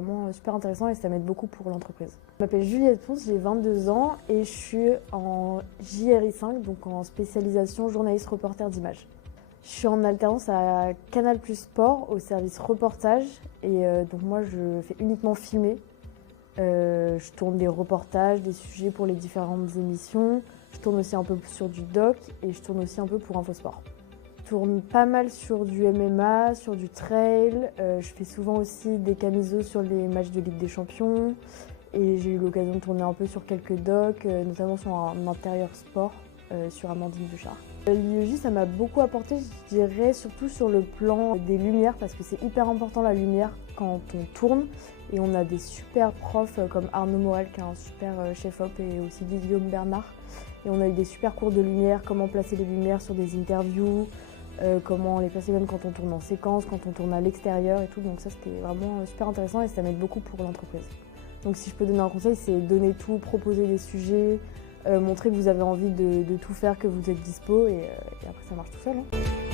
vraiment super intéressant et ça m'aide beaucoup pour l'entreprise. Je m'appelle Juliette Ponce, j'ai 22 ans et je suis en JRI5, donc en spécialisation journaliste reporter d'images. Je suis en alternance à Canal+ Sport au service reportage et donc moi je fais uniquement filmer. Je tourne des reportages, des sujets pour les différentes émissions. Je tourne aussi un peu sur du doc et je tourne aussi un peu pour Infosport. Je tourne pas mal sur du MMA, sur du trail. Je fais souvent aussi des camisos sur les matchs de Ligue des Champions. Et j'ai eu l'occasion de tourner un peu sur quelques docs, notamment sur un intérieur sport, sur Amandine Bouchard. L'IEJ, ça m'a beaucoup apporté, je dirais, surtout sur le plan des lumières, parce que c'est hyper important la lumière quand on tourne. Et on a des super profs comme Arnaud Morel, qui est un super chef-op, et aussi Guillaume Bernard. Et on a eu des super cours de lumière, comment placer les lumières sur des interviews, comment les placer même quand on tourne en séquence, quand on tourne à l'extérieur et tout. Donc ça, c'était vraiment super intéressant et ça m'aide beaucoup pour l'entreprise. Donc si je peux donner un conseil, c'est donner tout, proposer des sujets, montrer que vous avez envie de tout faire, que vous êtes dispo et après ça marche tout seul. Hein.